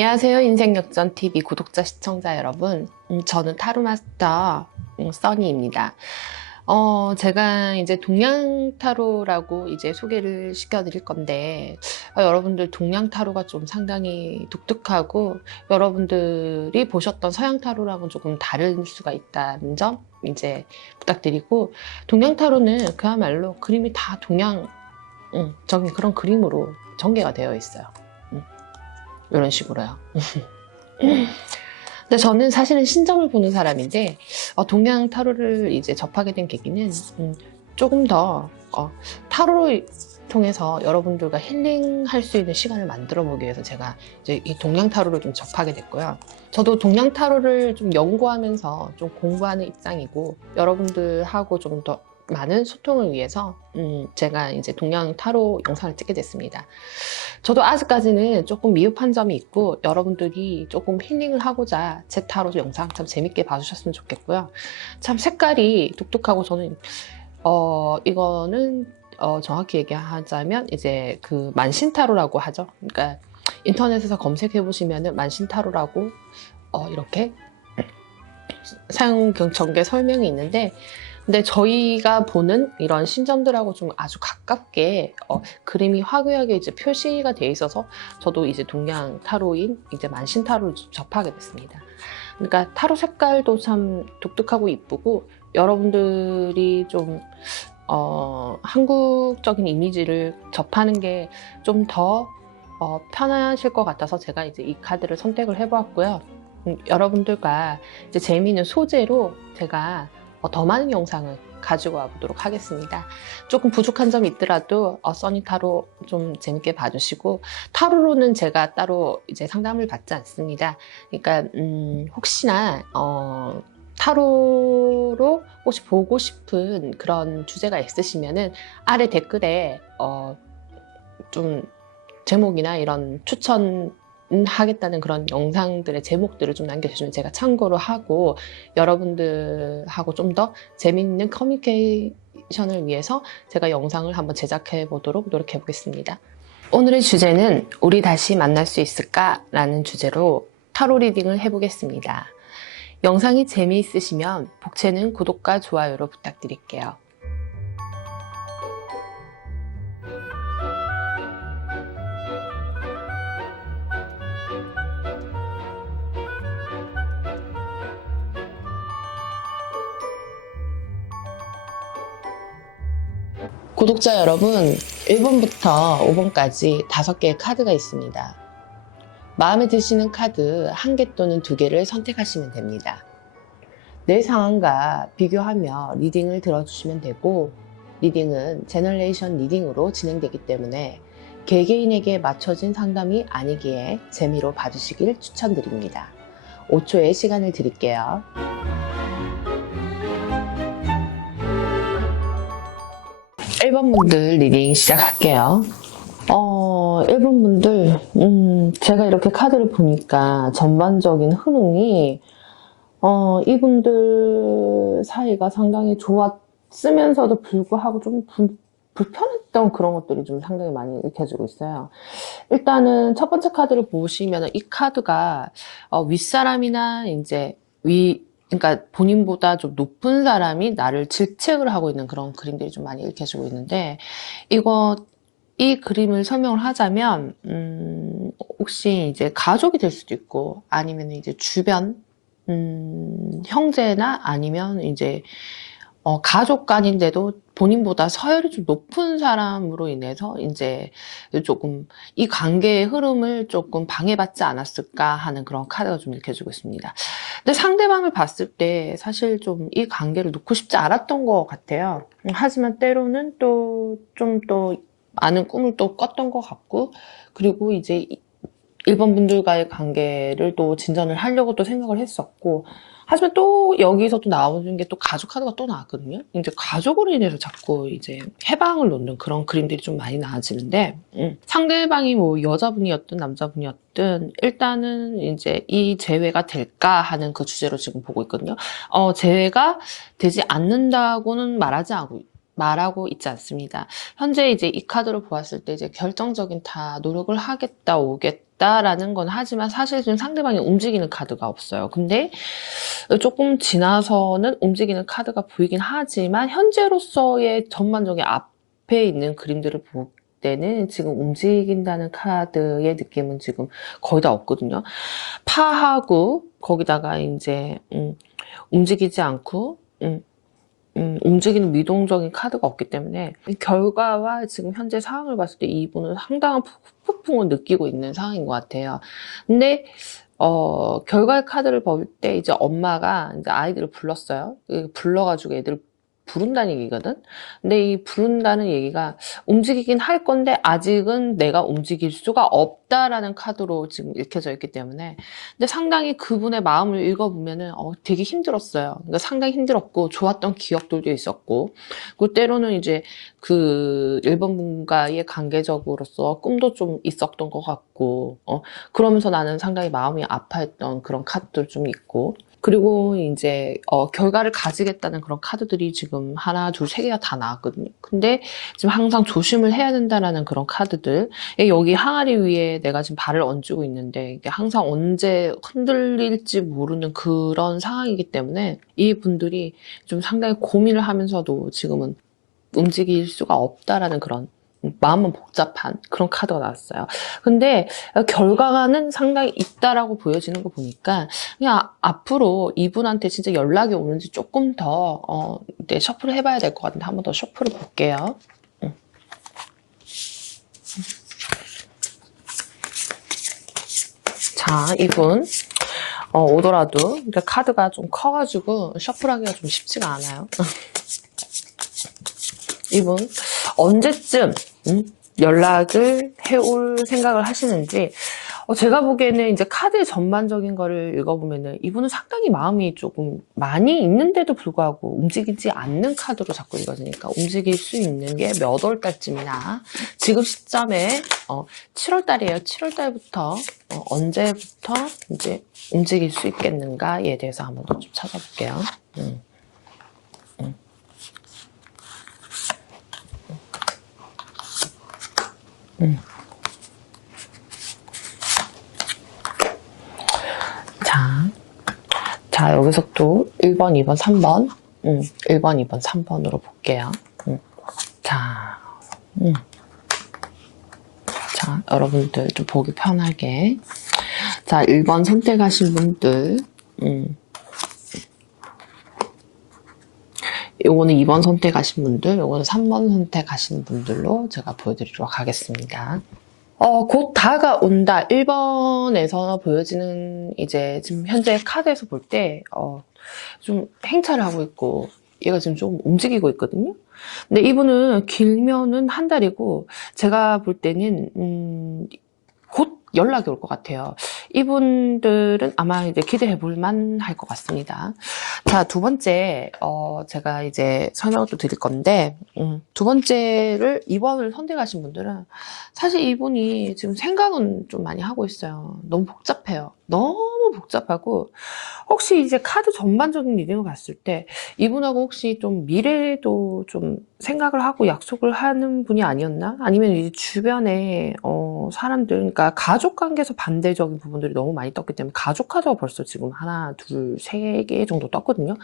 안녕하세요. 인생역전TV 구독자 시청자 여러분. 저는 타로마스터 써니입니다. 제가 이제 동양타로라고 이제 소개를 시켜드릴 건데, 여러분들 동양타로가 좀 상당히 독특하고, 여러분들이 보셨던 서양타로랑은 조금 다를 수가 있다는 점 이제 부탁드리고, 동양타로는 그야말로 그림이 다 적인 그런 그림으로 전개가 되어 있어요. 이런 식으로요. 근데 저는 사실은 신점을 보는 사람인데, 동양 타로를 이제 접하게 된 계기는 조금 더 타로를 통해서 여러분들과 힐링할 수 있는 시간을 만들어 보기 위해서 제가 이제 이 동양 타로를 좀 접하게 됐고요. 저도 동양 타로를 좀 연구하면서 좀 공부하는 입장이고, 여러분들하고 좀 더 많은 소통을 위해서 제가 이제 동양 타로 영상을 찍게 됐습니다. 저도 아직까지는 조금 미흡한 점이 있고, 여러분들이 조금 힐링을 하고자 제 타로 영상 참 재밌게 봐주셨으면 좋겠고요. 참 색깔이 독특하고, 저는 이거는 정확히 얘기하자면 이제 그 만신타로라고 하죠. 그러니까 인터넷에서 검색해 보시면은 만신타로라고 이렇게 사용 전개 설명이 있는데, 근데 저희가 보는 이런 신점들하고 좀 아주 가깝게 그림이 화려하게 이제 표시가 돼 있어서 저도 이제 동양 타로인 이제 만신 타로를 접하게 됐습니다. 그러니까 타로 색깔도 참 독특하고 이쁘고, 여러분들이 좀 한국적인 이미지를 접하는 게 좀 더 편하실 것 같아서 제가 이제 이 카드를 선택을 해보았고요. 여러분들과 이제 재미있는 소재로 제가 더 많은 영상을 가지고 와보도록 하겠습니다. 조금 부족한 점이 있더라도 써니 타로 좀 재밌게 봐주시고, 타로로는 제가 따로 이제 상담을 받지 않습니다. 그러니까 혹시나 타로로 혹시 보고 싶은 그런 주제가 있으시면은 아래 댓글에 좀 제목이나 이런 추천 하겠다는 그런 영상들의 제목들을 좀 남겨주시면 제가 참고로 하고, 여러분들하고 좀 더 재밌는 커뮤니케이션을 위해서 제가 영상을 한번 제작해 보도록 노력해 보겠습니다. 오늘의 주제는 우리 다시 만날 수 있을까? 라는 주제로 타로 리딩을 해보겠습니다. 영상이 재미있으시면 복채는 구독과 좋아요로 부탁드릴게요. 구독자 여러분, 1번부터 5번까지 5개의 카드가 있습니다. 마음에 드시는 카드 1개 또는 2개를 선택하시면 됩니다. 내 상황과 비교하며 리딩을 들어주시면 되고, 리딩은 제너레이션 리딩으로 진행되기 때문에 개개인에게 맞춰진 상담이 아니기에 재미로 봐주시길 추천드립니다. 5초의 시간을 드릴게요. 1번 분들 리딩 시작할게요. 1번 분들, 제가 이렇게 카드를 보니까 전반적인 흐름이, 이분들 사이가 상당히 좋았으면서도 불구하고 좀 불편했던 그런 것들이 좀 상당히 많이 느껴지고 있어요. 일단은 첫 번째 카드를 보시면 이 카드가, 윗사람이나 이제 그러니까 본인보다 좀 높은 사람이 나를 질책을 하고 있는 그런 그림들이 좀 많이 읽혀지고 있는데, 이 그림을 설명을 하자면, 혹시 이제 가족이 될 수도 있고, 아니면 이제 주변, 형제나 아니면 이제, 가족 간인데도 본인보다 서열이 좀 높은 사람으로 인해서 이제 조금 이 관계의 흐름을 조금 방해받지 않았을까 하는 그런 카드가 좀 읽혀지고 있습니다. 근데 상대방을 봤을 때 사실 좀 이 관계를 놓고 싶지 않았던 것 같아요. 하지만 때로는 또 좀 또 많은 꿈을 또 꿨던 것 같고, 그리고 이제 1번 분들과의 관계를 또 진전을 하려고 또 생각을 했었고, 하지만 또 여기서 또 나오는 게 또 가족 카드가 또 나왔거든요. 이제 가족으로 인해서 자꾸 이제 해방을 놓는 그런 그림들이 좀 많이 나와지는데, 상대방이 뭐 여자분이었든 남자분이었든 일단은 이제 이 재회가 될까 하는 그 주제로 지금 보고 있거든요. 재회가 되지 않는다고는 말하고 있지 않습니다. 현재 이제 이 카드를 보았을 때 이제 결정적인 다 노력을 하겠다, 있다라는 건 하지만 사실 지금 상대방이 움직이는 카드가 없어요. 근데 조금 지나서는 움직이는 카드가 보이긴 하지만 현재로서의 전반적인 앞에 있는 그림들을 볼 때는 지금 움직인다는 카드의 느낌은 지금 거의 다 없거든요. 파하고 거기다가 이제 움직이지 않고 움직이는 미동적인 카드가 없기 때문에 결과와 지금 현재 상황을 봤을 때 이분은 상당한 폭풍을 느끼고 있는 상황인 것 같아요. 근데 결과의 카드를 볼 때 이제 엄마가 이제 아이들을 불렀어요. 불러가지고 애들을 부른다는 얘기거든. 근데 이 부른다는 얘기가 움직이긴 할 건데 아직은 내가 움직일 수가 없다라는 카드로 지금 읽혀져 있기 때문에 근데 상당히 그분의 마음을 읽어보면은 되게 힘들었어요. 그러니까 상당히 힘들었고 좋았던 기억들도 있었고 그리고 때로는 이제 그 일본 분과의 관계적으로서 꿈도 좀 있었던 것 같고 그러면서 나는 상당히 마음이 아파했던 그런 카드들 좀 있고 그리고 이제 결과를 가지겠다는 그런 카드들이 지금 하나, 둘, 세 개가 다 나왔거든요. 근데 지금 항상 조심을 해야 된다라는 그런 카드들. 여기 항아리 위에 내가 지금 발을 얹고 있는데 이게 항상 언제 흔들릴지 모르는 그런 상황이기 때문에 이 분들이 좀 상당히 고민을 하면서도 지금은 움직일 수가 없다라는 그런 마음은 복잡한 그런 카드가 나왔어요. 근데 결과는 상당히 있다라고 보여지는 거 보니까 그냥 앞으로 이분한테 진짜 연락이 오는지 조금 더 네, 셔플을 해봐야 될 것 같은데 한 번 더 셔플을 볼게요. 자, 이분 오더라도 그러니까 카드가 좀 커가지고 셔플하기가 좀 쉽지가 않아요. 이분 언제쯤 연락을 해올 생각을 하시는지 제가 보기에는 이제 카드의 전반적인 거를 읽어보면은 이분은 상당히 마음이 조금 많이 있는데도 불구하고 움직이지 않는 카드로 자꾸 읽어지니까 움직일 수 있는 게 몇 월 달쯤이나 지금 시점에 7월 달이에요. 7월 달부터 언제부터 이제 움직일 수 있겠는가에 대해서 한번 더 좀 찾아볼게요. 자, 여기서 또 1번, 2번, 3번. 1번, 2번, 3번으로 볼게요. 자, 자, 여러분들 좀 보기 편하게. 자, 1번 선택하신 분들. 요거는 2번 선택하신 분들, 요거는 3번 선택하신 분들로 제가 보여드리도록 하겠습니다. 곧 다가온다. 1번에서 보여지는 이제 지금 현재 카드에서 볼 때, 좀 행차를 하고 있고, 얘가 지금 좀 움직이고 있거든요. 근데 이분은 길면은 한 달이고, 제가 볼 때는, 곧 연락이 올 것 같아요. 이분들은 아마 이제 기대해 볼 만할 것 같습니다. 자, 두 번째, 제가 이제 설명을 또 드릴 건데, 두 번째를 2번을 선택하신 분들은 사실 이분이 지금 생각은 좀 많이 하고 있어요. 너무 복잡해요. 너무 복잡하고, 혹시 이제 카드 전반적인 리딩을 봤을 때 이분하고 혹시 좀 미래에도 좀 생각을 하고 약속을 하는 분이 아니었나? 아니면 이제 주변에 사람들, 그러니까 가족 관계에서 반대적인 부분들이 너무 많이 떴기 때문에 가족 카드가 벌써 지금 하나, 둘, 세 개 정도 떴거든요.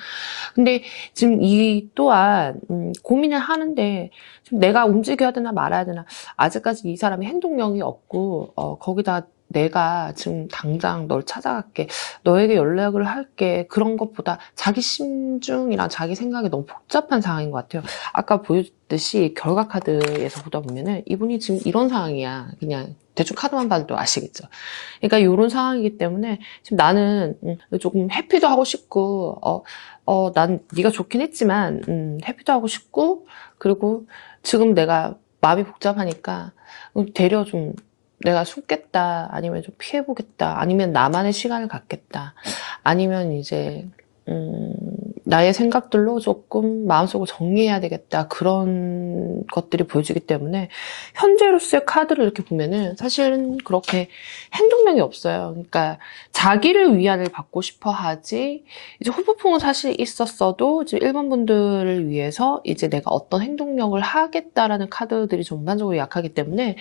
근데 지금 이 또한 고민을 하는데 지금 내가 움직여야 되나 말아야 되나 아직까지 이 사람이 행동력이 없고 거기다 내가 지금 당장 널 찾아갈게 너에게 연락을 할게 그런 것보다 자기 심중이랑 자기 생각이 너무 복잡한 상황인 것 같아요. 아까 보여줬듯이 결과 카드에서 보다 보면은 이분이 지금 이런 상황이야. 그냥 대충 카드만 봐도 아시겠죠. 그러니까 이런 상황이기 때문에 지금 나는 조금 해피도 하고 싶고 난 네가 좋긴 했지만 해피도 하고 싶고 그리고 지금 내가 마음이 복잡하니까 되려 좀 내가 숨겠다 아니면 좀 피해보겠다 아니면 나만의 시간을 갖겠다 아니면 이제 나의 생각들로 조금 마음속으로 정리해야 되겠다 그런 것들이 보여지기 때문에 현재로서의 카드를 이렇게 보면은 사실은 그렇게 행동력이 없어요. 그러니까 자기를 위안을 받고 싶어 하지 이제 후폭풍은 사실 있었어도 지금 1번 분들을 위해서 이제 내가 어떤 행동력을 하겠다라는 카드들이 전반적으로 약하기 때문에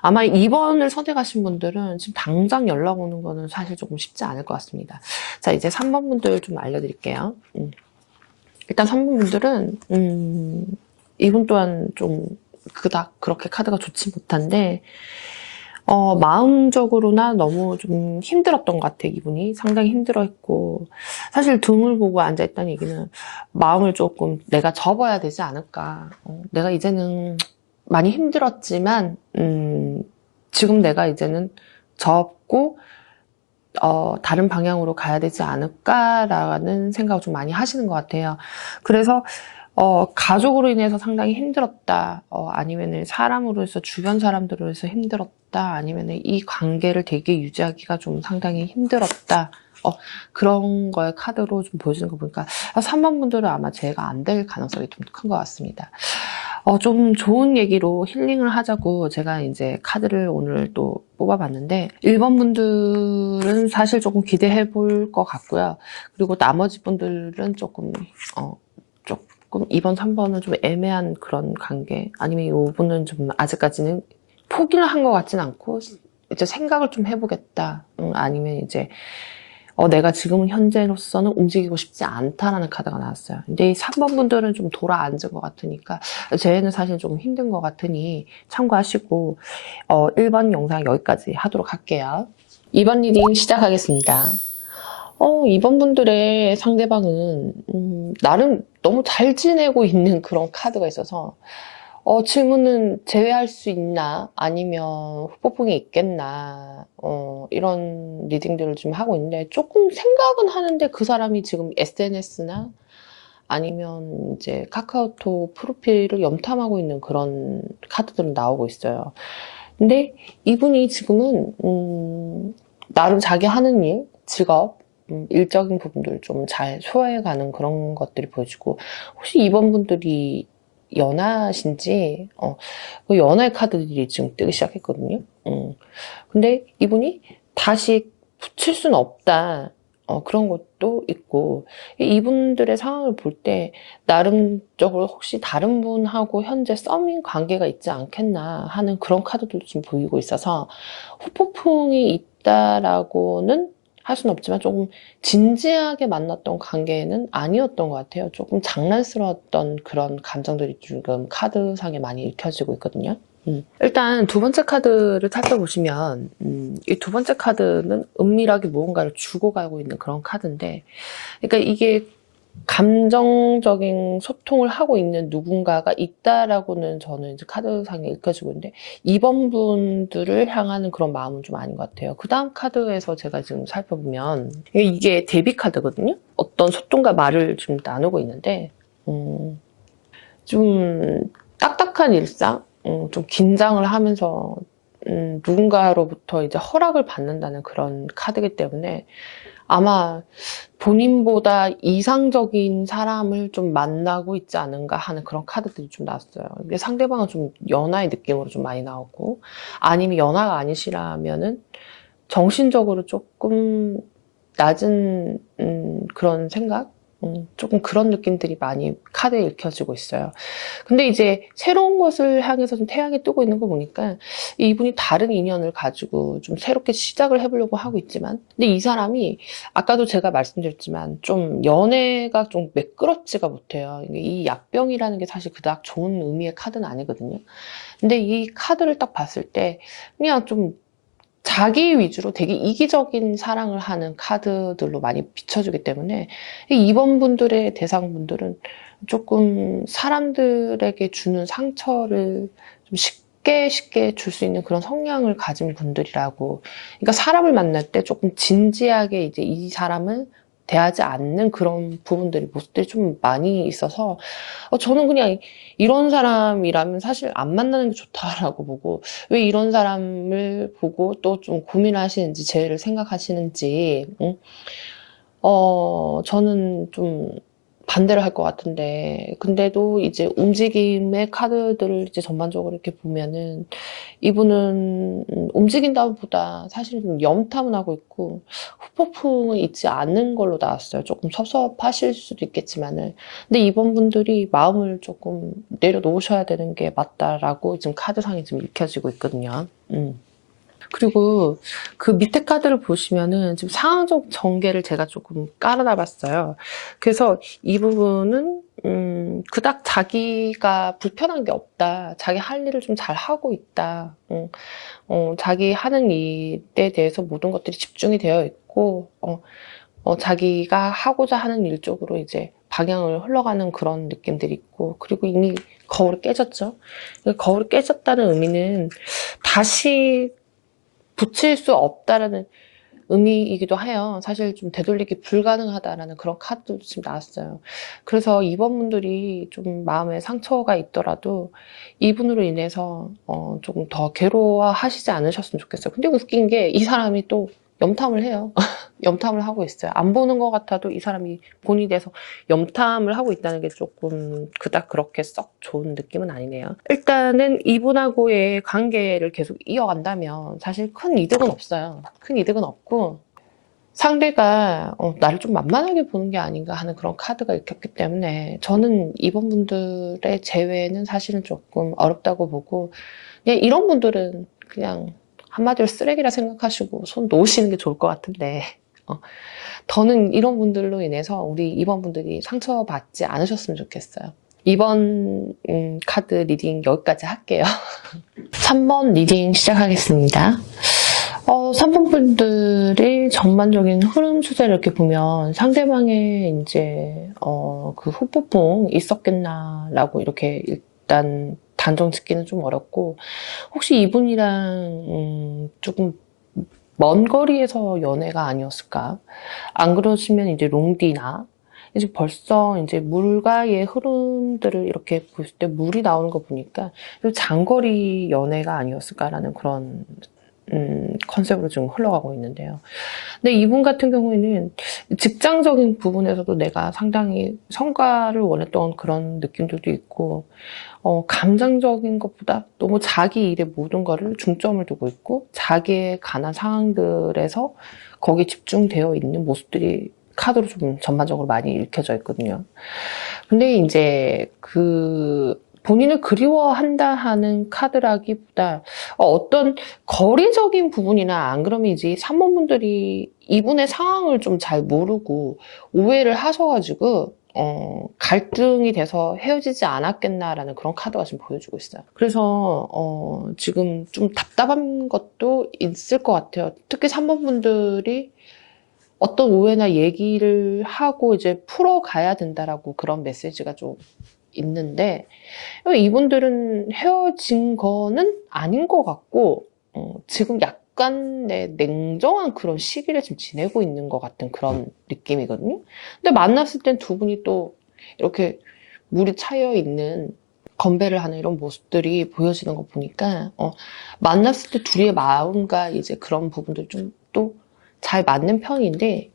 아마 2번을 선택하신 분들은 지금 당장 연락 오는 거는 사실 조금 쉽지 않을 것 같습니다. 자, 이제 3번 분들 좀 알려드릴게요. 일단 3번 분들은, 이분 또한 좀 그닥 그렇게 카드가 좋지 못한데, 마음적으로나 너무 좀 힘들었던 것 같아, 이분이. 상당히 힘들어했고, 사실 등을 보고 앉아있다는 얘기는 마음을 조금 내가 접어야 되지 않을까. 내가 이제는 많이 힘들었지만, 지금 내가 이제는 접고, 다른 방향으로 가야 되지 않을까라는 생각을 좀 많이 하시는 것 같아요. 그래서 가족으로 인해서 상당히 힘들었다. 아니면은 사람으로서 주변 사람들로 해서 힘들었다. 아니면은 이 관계를 되게 유지하기가 좀 상당히 힘들었다. 그런 거에 카드로 좀 보여주는 거 보니까 3번 분들은 아마 제가 안 될 가능성이 좀 큰 것 같습니다. 좀 좋은 얘기로 힐링을 하자고 제가 이제 카드를 오늘 또 뽑아봤는데 1번 분들은 사실 조금 기대해 볼 것 같고요. 그리고 나머지 분들은 조금 2번, 3번은 좀 애매한 그런 관계, 아니면 이 5분은 좀 아직까지는 포기를 한 것 같진 않고 이제 생각을 좀 해보겠다. 아니면 이제 내가 지금은 현재로서는 움직이고 싶지 않다라는 카드가 나왔어요. 근데 이 3번 분들은 좀 돌아앉은 것 같으니까 쟤는 사실 조금 힘든 것 같으니 참고하시고 1번 영상 여기까지 하도록 할게요. 2번 리딩 시작하겠습니다. 2번 분들의 상대방은 나름 너무 잘 지내고 있는 그런 카드가 있어서 질문은 제외할 수 있나? 아니면 후폭풍이 있겠나? 이런 리딩들을 좀 하고 있는데 조금 생각은 하는데 그 사람이 지금 SNS나 아니면 이제 카카오톡 프로필을 염탐하고 있는 그런 카드들은 나오고 있어요. 근데 이분이 지금은 나름 자기 하는 일, 직업, 일적인 부분들을 좀 잘 소화해가는 그런 것들이 보여지고, 혹시 이번 분들이 연하신지, 그 연하의 카드들이 지금 뜨기 시작했거든요. 근데 이분이 다시 붙일 수는 없다. 그런 것도 있고, 이분들의 상황을 볼 때, 나름적으로 혹시 다른 분하고 현재 썸인 관계가 있지 않겠나 하는 그런 카드들도 좀 보이고 있어서, 후폭풍이 있다라고는 할 수는 없지만 조금 진지하게 만났던 관계는 아니었던 것 같아요. 조금 장난스러웠던 그런 감정들이 지금 카드상에 많이 읽혀지고 있거든요. 일단 두 번째 카드를 살펴보시면 이 두 번째 카드는 은밀하게 무언가를 주고 가고 있는 그런 카드인데, 그러니까 이게 감정적인 소통을 하고 있는 누군가가 있다라고는 저는 이제 카드상에 읽혀지고 있는데 2번 분들을 향하는 그런 마음은 좀 아닌 것 같아요. 그 다음 카드에서 제가 지금 살펴보면 이게 대비 카드거든요. 어떤 소통과 말을 지금 나누고 있는데 좀 딱딱한 일상, 좀 긴장을 하면서 누군가로부터 이제 허락을 받는다는 그런 카드이기 때문에 아마 본인보다 이상적인 사람을 좀 만나고 있지 않은가 하는 그런 카드들이 좀 나왔어요. 근데 상대방은 좀 연하의 느낌으로 좀 많이 나오고, 아니면 연하가 아니시라면은 정신적으로 조금 낮은 그런 생각? 조금 그런 느낌들이 많이 카드에 읽혀지고 있어요. 근데 이제 새로운 것을 향해서 좀 태양이 뜨고 있는 거 보니까 이분이 다른 인연을 가지고 좀 새롭게 시작을 해보려고 하고 있지만, 근데 이 사람이 아까도 제가 말씀드렸지만 좀 연애가 좀 매끄럽지가 못해요. 이 약병이라는 게 사실 그닥 좋은 의미의 카드는 아니거든요. 근데 이 카드를 딱 봤을 때 그냥 좀 자기 위주로 되게 이기적인 사랑을 하는 카드들로 많이 비춰주기 때문에 2번 분들의 대상분들은 조금 사람들에게 주는 상처를 좀 쉽게 줄 수 있는 그런 성향을 가진 분들이라고. 그러니까 사람을 만날 때 조금 진지하게 이제 이 사람을 대하지 않는 그런 부분들이, 모습들이 좀 많이 있어서 저는 그냥 이런 사람이라면 사실 안 만나는 게 좋다라고 보고, 왜 이런 사람을 보고 또 좀 고민하시는지, 죄를 생각하시는지, 저는 좀 반대를 할 것 같은데, 근데도 이제 움직임의 카드들을 이제 전반적으로 이렇게 보면은 이분은 움직인다보다 사실 좀 염탐은 하고 있고 후폭풍은 있지 않는 걸로 나왔어요. 조금 섭섭하실 수도 있겠지만은, 근데 이번 분들이 마음을 조금 내려놓으셔야 되는 게 맞다라고 지금 카드상이 좀 읽혀지고 있거든요. 그리고 그 밑에 카드를 보시면은 지금 상황적 전개를 제가 조금 깔아놔봤어요. 그래서 이 부분은 그닥 자기가 불편한 게 없다. 자기 할 일을 좀 잘 하고 있다. 자기 하는 일에 대해서 모든 것들이 집중이 되어 있고, 자기가 하고자 하는 일 쪽으로 이제 방향을 흘러가는 그런 느낌들이 있고, 그리고 이미 거울이 깨졌죠. 거울이 깨졌다는 의미는 다시 붙일 수 없다라는 의미이기도 해요. 사실 좀 되돌리기 불가능하다라는 그런 카드도 지금 나왔어요. 그래서 이번 분들이 좀 마음에 상처가 있더라도 이분으로 인해서 조금 더 괴로워하시지 않으셨으면 좋겠어요. 근데 웃긴 게 이 사람이 또 염탐을 해요. 염탐을 하고 있어요. 안 보는 것 같아도 이 사람이 본이 돼서 염탐을 하고 있다는 게 조금 그닥 그렇게 썩 좋은 느낌은 아니네요. 일단은 이분하고의 관계를 계속 이어간다면 사실 큰 이득은 없어요. 큰 이득은 없고, 상대가 나를 좀 만만하게 보는 게 아닌가 하는 그런 카드가 읽혔기 때문에 저는 이번 분들의 재회는 사실은 조금 어렵다고 보고, 그냥 이런 분들은 그냥 한마디로 쓰레기라 생각하시고 손 놓으시는 게 좋을 것 같은데, 더는 이런 분들로 인해서 우리 이번 분들이 상처받지 않으셨으면 좋겠어요. 이번 카드 리딩 여기까지 할게요. 3번 리딩 시작하겠습니다. 3번 분들의 전반적인 흐름 추세를 이렇게 보면 상대방의 이제 그 후폭풍 있었겠나라고 이렇게 일단 단정 짓기는 좀 어렵고, 혹시 이분이랑 조금 먼 거리에서 연애가 아니었을까? 안 그러시면 이제 롱디나, 이제 벌써 이제 물과의 흐름들을 이렇게 보실 때 물이 나오는 거 보니까 장거리 연애가 아니었을까라는 그런 컨셉으로 지금 흘러가고 있는데요. 근데 이분 같은 경우에는 직장적인 부분에서도 내가 상당히 성과를 원했던 그런 느낌들도 있고, 감정적인 것보다 너무 자기 일에 모든 거를 중점을 두고 있고, 자기에 관한 상황들에서 거기에 집중되어 있는 모습들이 카드로 좀 전반적으로 많이 읽혀져 있거든요. 근데 이제 본인을 그리워한다 하는 카드라기보다 어떤 거리적인 부분이나, 안 그러면 이제 3번 분들이 이분의 상황을 좀 잘 모르고 오해를 하셔가지고 갈등이 돼서 헤어지지 않았겠나라는 그런 카드가 지금 보여주고 있어요. 그래서 지금 좀 답답한 것도 있을 것 같아요. 특히 3번 분들이 어떤 오해나 얘기를 하고 이제 풀어가야 된다라고 그런 메시지가 좀 있는데, 이분들은 헤어진 거는 아닌 것 같고, 지금 약간 냉정한 그런 시기를 지금 지내고 있는 것 같은 그런 느낌이거든요. 근데 만났을 땐 두 분이 또 이렇게 물이 차여 있는, 건배를 하는 이런 모습들이 보여지는 거 보니까, 만났을 때 둘이의 마음과 이제 그런 부분들 좀 또 잘 맞는 편인데,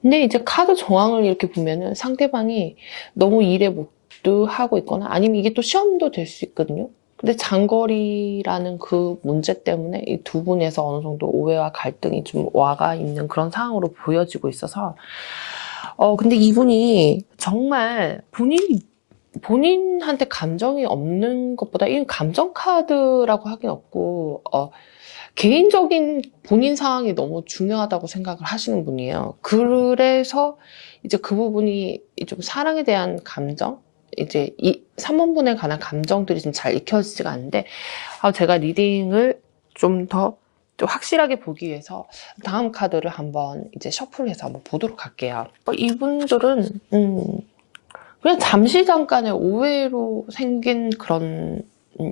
근데 이제 카드 정황을 이렇게 보면은 상대방이 너무 일에 몰두하고 있거나, 아니면 이게 또 시험도 될 수 있거든요. 근데 장거리라는 그 문제 때문에 이 두 분에서 어느 정도 오해와 갈등이 좀 와가 있는 그런 상황으로 보여지고 있어서, 근데 이분이 정말 본인한테 감정이 없는 것보다, 이 감정 카드라고 하긴 없고, 개인적인 본인 상황이 너무 중요하다고 생각을 하시는 분이에요. 그래서 이제 그 부분이 좀 사랑에 대한 감정, 이제 이 3원분에 관한 감정들이 좀 잘 익혀지지가 않는데, 제가 리딩을 좀 더 확실하게 보기 위해서 다음 카드를 한번 이제 셔플해서 한번 보도록 할게요. 이분들은 그냥 잠시 잠깐의 오해로 생긴 그런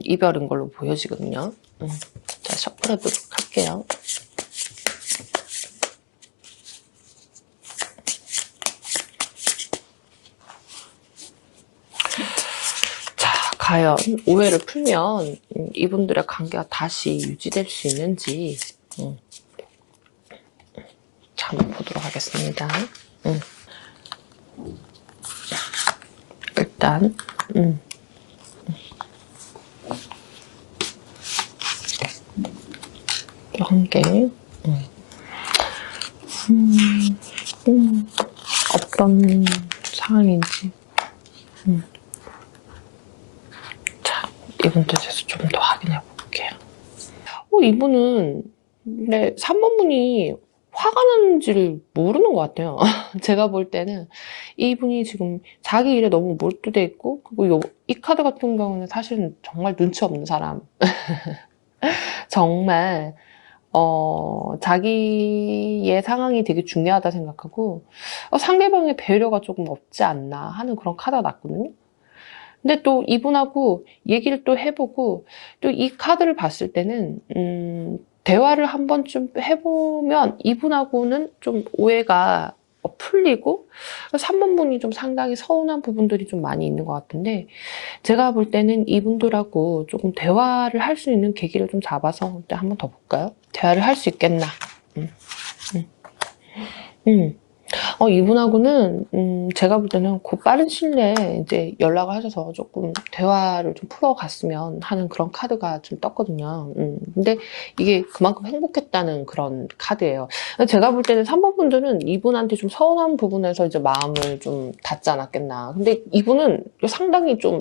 이별인 걸로 보여지거든요. 자, 셔플해보도록 할게요. 자, 과연 오해를 풀면 이분들의 관계가 다시 유지될 수 있는지 자, 한번 보도록 하겠습니다. 일단 한 개. 어떤 상황인지. 자, 이분들 대해서 좀 더 확인해 볼게요. 이분은, 네, 3번 분이 화가 나는지를 모르는 것 같아요. 제가 볼 때는 이분이 지금 자기 일에 너무 몰두돼 있고, 그리고 이 카드 같은 경우는 사실은 정말 눈치 없는 사람. 정말 자기의 상황이 되게 중요하다 생각하고 상대방의 배려가 조금 없지 않나 하는 그런 카드가 났거든요. 근데 또 이분하고 얘기를 또 해보고 또 이 카드를 봤을 때는 대화를 한 번쯤 해보면 이분하고는 좀 오해가 풀리고 3번 분이 좀 상당히 서운한 부분들이 좀 많이 있는 것 같은데 제가 볼 때는 이분들하고 조금 대화를 할 수 있는 계기를 좀 잡아서 한 번 더 볼까요? 대화를 할 수 있겠나? 음, 음, 이분하고는 제가 볼 때는 곧 빠른 시일 내에 이제 연락을 하셔서 조금 대화를 좀 풀어갔으면 하는 그런 카드가 좀 떴거든요. 근데 이게 그만큼 행복했다는 그런 카드예요. 제가 볼 때는 3번 분들은 이분한테 좀 서운한 부분에서 이제 마음을 좀 닫지 않았겠나. 근데 이분은 상당히 좀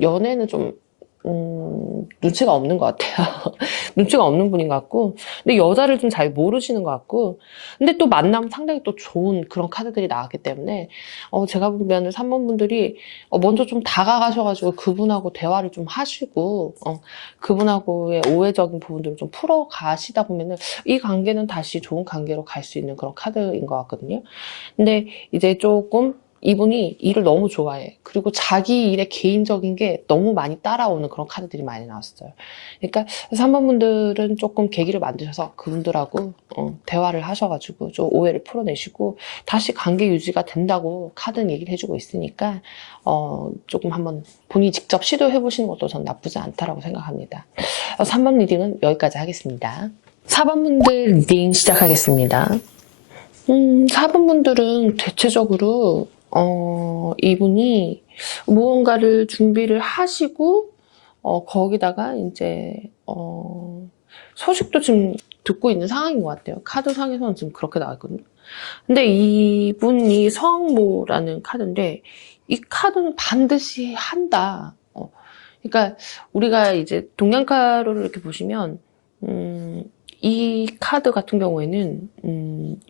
연애는 좀 눈치가 없는 것 같아요. 눈치가 없는 분인 것 같고, 근데 여자를 좀 잘 모르시는 것 같고, 근데 또 만나면 상당히 또 좋은 그런 카드들이 나왔기 때문에, 제가 보면은 3번 분들이 먼저 좀 다가가셔가지고 그분하고 대화를 좀 하시고, 그분하고의 오해적인 부분들을 좀 풀어가시다 보면은 이 관계는 다시 좋은 관계로 갈 수 있는 그런 카드인 것 같거든요. 근데 이제 조금 이분이 일을 너무 좋아해. 그리고 자기 일에 개인적인 게 너무 많이 따라오는 그런 카드들이 많이 나왔어요. 그러니까 3번 분들은 조금 계기를 만드셔서 그분들하고 대화를 하셔가지고 좀 오해를 풀어내시고 다시 관계 유지가 된다고 카드는 얘기를 해주고 있으니까 조금 한번 본인이 직접 시도해보시는 것도 전 나쁘지 않다라고 생각합니다. 3번 리딩은 여기까지 하겠습니다. 4번 분들 리딩 시작하겠습니다. 4번 분들은 대체적으로 이분이 무언가를 준비를 하시고 거기다가 이제 소식도 지금 듣고 있는 상황인 것 같아요. 카드상에서는 지금 그렇게 나왔거든요. 근데 이분이 성모라는 카드인데 이 카드는 반드시 한다. 그러니까 우리가 이제 동양카로를 이렇게 보시면 이 카드 같은 경우에는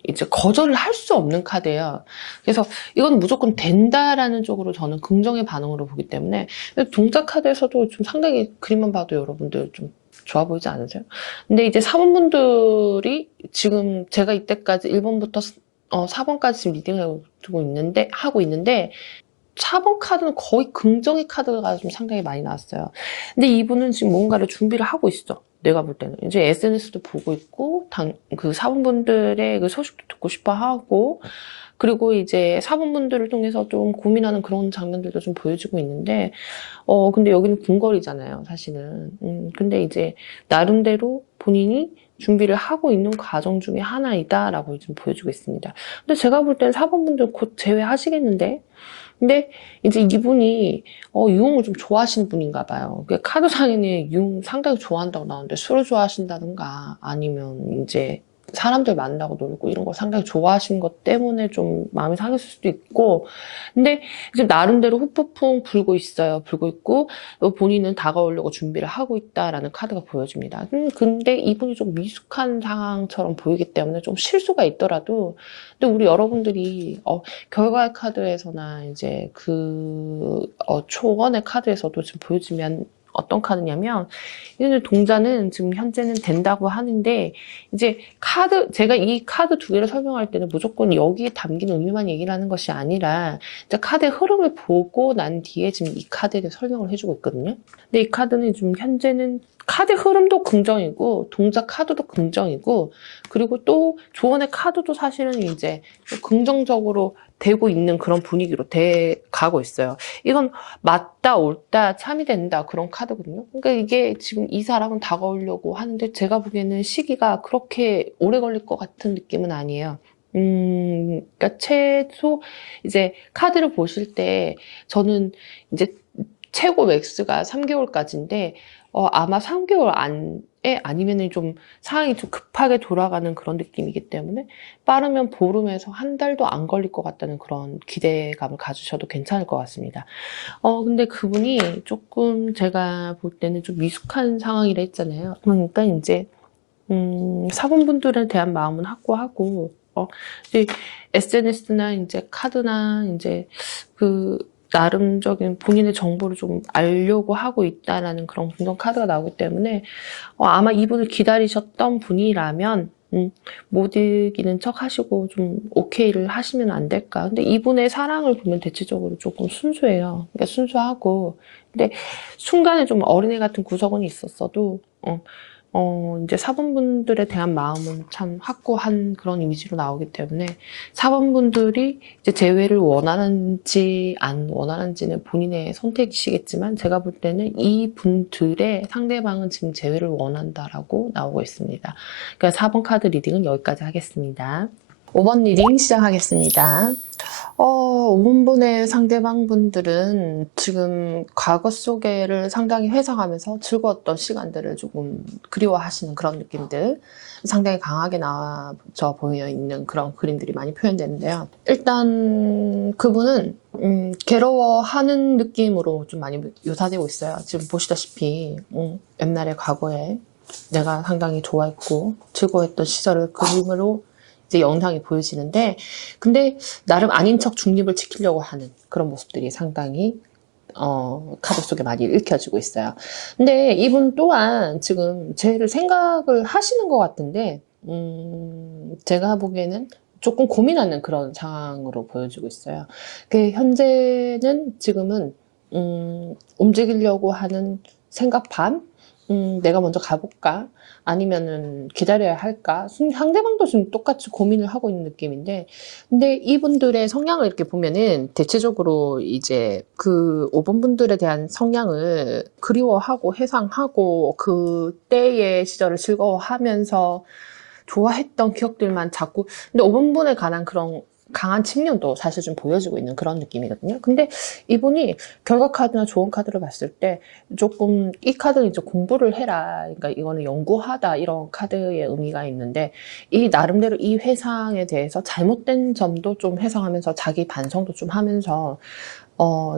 이제 거절을 할 수 없는 카드예요. 그래서 이건 무조건 된다라는 쪽으로 저는 긍정의 반응으로 보기 때문에 동작 카드에서도 좀 상당히 그림만 봐도 여러분들 좀 좋아 보이지 않으세요? 근데 이제 사모분들이 지금 제가 이때까지 1번부터 4번까지 지금 리딩을 하고 있는데 4번 카드는 거의 긍정의 카드가 좀 상당히 많이 나왔어요. 근데 이분은 지금 뭔가를 준비를 하고 있어. 내가 볼 때는. 이제 SNS도 보고 있고, 그 4번 분들의 그 소식도 듣고 싶어 하고, 그리고 이제 4번 분들을 통해서 좀 고민하는 그런 장면들도 좀 보여주고 있는데, 근데 여기는 궁궐이잖아요, 사실은. 근데 이제 나름대로 본인이 준비를 하고 있는 과정 중에 하나이다라고 좀 보여주고 있습니다. 근데 제가 볼 땐 4번 분들 곧 제외하시겠는데? 근데 이제 이분이 유흥을 좀 좋아하시는 분인가 봐요. 카드상에는 유흥 상당히 좋아한다고 나오는데 술을 좋아하신다든가 아니면 이제 사람들 만나고 놀고 이런 거 상당히 좋아하시는 것 때문에 좀 마음이 상했을 수도 있고 근데 이제 나름대로 후폭풍 불고 있어요. 불고 있고 본인은 다가오려고 준비를 하고 있다라는 카드가 보여집니다. 근데 이분이 좀 미숙한 상황처럼 보이기 때문에 좀 실수가 있더라도 근데 우리 여러분들이 결과의 카드에서나 이제 초원의 카드에서도 지금 보여지면 어떤 카드냐면, 이제 동자는 지금 현재는 된다고 하는데, 이제 제가 이 카드 두 개를 설명할 때는 무조건 여기에 담긴 의미만 얘기를 하는 것이 아니라, 이제 카드의 흐름을 보고 난 뒤에 지금 이 카드에 대해 설명을 해주고 있거든요. 근데 이 카드는 지금 현재는 카드 흐름도 긍정이고, 동작 카드도 긍정이고, 그리고 또 조언의 카드도 사실은 이제 긍정적으로 되고 있는 그런 분위기로 가고 있어요. 이건 맞다, 옳다, 참이 된다 그런 카드거든요. 그러니까 이게 지금 이 사람은 다가오려고 하는데 제가 보기에는 시기가 그렇게 오래 걸릴 것 같은 느낌은 아니에요. 그러니까 최소 이제 카드를 보실 때 저는 이제 최고 맥스가 3개월까지인데 아마 3개월 안에 아니면은 좀 상황이 좀 급하게 돌아가는 그런 느낌이기 때문에 빠르면 보름에서 한 달도 안 걸릴 것 같다는 그런 기대감을 가지셔도 괜찮을 것 같습니다. 근데 그분이 조금 제가 볼 때는 좀 미숙한 상황이라 했잖아요. 그러니까 이제 사본분들에 대한 마음은 확고하고, 이제 SNS나 이제 카드나 이제 그 나름적인 본인의 정보를 좀 알려고 하고 있다라는 그런 긍정 카드가 나오기 때문에 아마 이분을 기다리셨던 분이라면 못 이기는 척 하시고 좀 오케이를 하시면 안 될까. 근데 이분의 사랑을 보면 대체적으로 조금 순수해요. 그러니까 순수하고 근데 순간에 좀 어린애 같은 구석은 있었어도 이제 사범분들에 대한 마음은 참 확고한 그런 이미지로 나오기 때문에 사범분들이 이제 재회를 원하는지 안 원하는지는 본인의 선택이시겠지만 제가 볼 때는 이 분들의 상대방은 지금 재회를 원한다라고 나오고 있습니다. 그러니까 4번 카드 리딩은 여기까지 하겠습니다. 5번 리딩 시작하겠습니다. 5번분의 상대방 분들은 지금 과거 속에를 상당히 회상하면서 즐거웠던 시간들을 조금 그리워하시는 그런 느낌들 상당히 강하게 나와져 보여 있는 그런 그림들이 많이 표현되는데요. 일단 그분은 괴로워하는 느낌으로 좀 많이 묘사되고 있어요. 지금 보시다시피 옛날에 과거에 내가 상당히 좋아했고 즐거워했던 시절을 그림으로 이제 영상이 보여지는데 근데 나름 아닌 척 중립을 지키려고 하는 그런 모습들이 상당히 카드 속에 많이 읽혀지고 있어요. 근데 이분 또한 지금 쟤를 생각을 하시는 것 같은데 제가 보기에는 조금 고민하는 그런 상황으로 보여지고 있어요. 그 현재는 지금은 움직이려고 하는 생각 반? 내가 먼저 가볼까? 아니면은 기다려야 할까? 상대방도 지금 똑같이 고민을 하고 있는 느낌인데, 근데 이분들의 성향을 이렇게 보면은 대체적으로 이제 그 5번 분들에 대한 성향을 그리워하고 회상하고 그 때의 시절을 즐거워하면서 좋아했던 기억들만 자꾸, 근데 5번 분에 관한 그런 강한 측면도 사실 좀 보여지고 있는 그런 느낌이거든요. 근데 이분이 결과 카드나 좋은 카드를 봤을 때 조금 이 카드는 이제 공부를 해라. 그러니까 이거는 연구하다 이런 카드의 의미가 있는데 이 나름대로 이 회상에 대해서 잘못된 점도 좀 회상하면서 자기 반성도 좀 하면서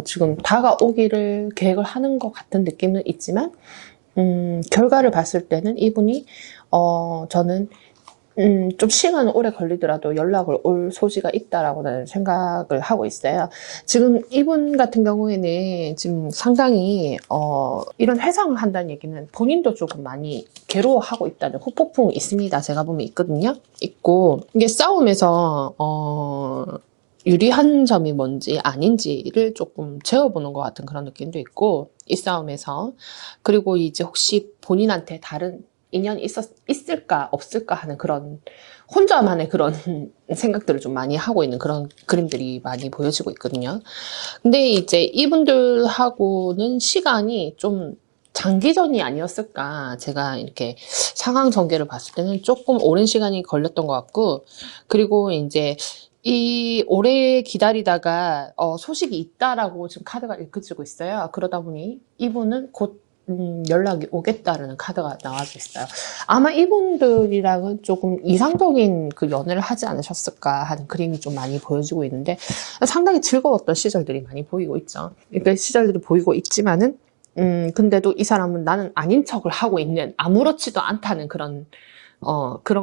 지금 다가오기를 계획을 하는 것 같은 느낌은 있지만 결과를 봤을 때는 이분이 저는 좀 시간은 오래 걸리더라도 연락을 올 소지가 있다라고 나는 생각을 하고 있어요. 지금 이분 같은 경우에는 지금 상당히, 이런 회상을 한다는 얘기는 본인도 조금 많이 괴로워하고 있다는 후폭풍이 있습니다. 제가 보면 있거든요. 있고, 이게 싸움에서, 유리한 점이 뭔지 아닌지를 조금 재어보는 것 같은 그런 느낌도 있고, 이 싸움에서. 그리고 이제 혹시 본인한테 다른 인연이 있을까 없을까 하는 그런 혼자만의 그런 생각들을 좀 많이 하고 있는 그런 그림들이 많이 보여지고 있거든요. 근데 이제 이분들하고는 시간이 좀 장기전이 아니었을까. 제가 이렇게 상황 전개를 봤을 때는 조금 오랜 시간이 걸렸던 것 같고, 그리고 이제 이 오래 기다리다가 소식이 있다라고 지금 카드가 읽혀지고 있어요. 그러다 보니 이분은 곧 연락이 오겠다라는 카드가 나와져 있어요. 아마 이분들이랑은 조금 이상적인 그 연애를 하지 않으셨을까 하는 그림이 좀 많이 보여지고 있는데 상당히 즐거웠던 시절들이 많이 보이고 있죠. 그러니까 시절들이 보이고 있지만은 근데도 이 사람은 나는 아닌 척을 하고 있는 아무렇지도 않다는 그런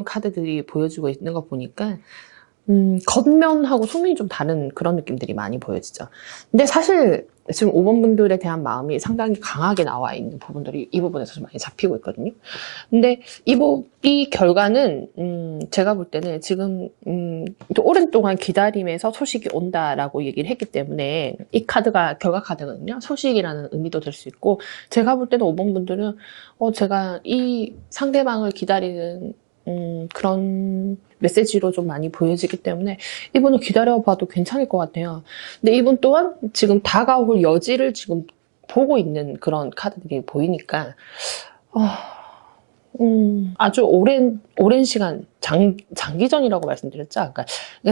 카드들이 보여지고 있는 거 보니까 겉면하고 속면이 좀 다른 그런 느낌들이 많이 보여지죠. 근데 사실 지금 5번 분들에 대한 마음이 상당히 강하게 나와 있는 부분들이 이 부분에서 좀 많이 잡히고 있거든요. 근데 이 결과는 제가 볼 때는 지금 또 오랜 동안 기다림에서 소식이 온다라고 얘기를 했기 때문에 이 카드가 결과 카드거든요. 소식이라는 의미도 될 수 있고 제가 볼 때는 5번 분들은 제가 이 상대방을 기다리는 그런 메시지로 좀 많이 보여지기 때문에 이분은 기다려봐도 괜찮을 것 같아요. 근데 이분 또한 지금 다가올 여지를 지금 보고 있는 그런 카드들이 보이니까 아주 오랜 시간, 장기전이라고 말씀드렸죠? 그러니까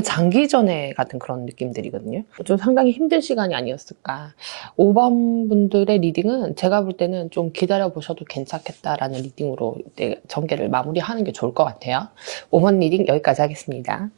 장기전에 같은 그런 느낌들이거든요. 좀 상당히 힘든 시간이 아니었을까. 5번 분들의 리딩은 제가 볼 때는 좀 기다려 보셔도 괜찮겠다라는 리딩으로 전개를 마무리하는 게 좋을 것 같아요. 5번 리딩 여기까지 하겠습니다.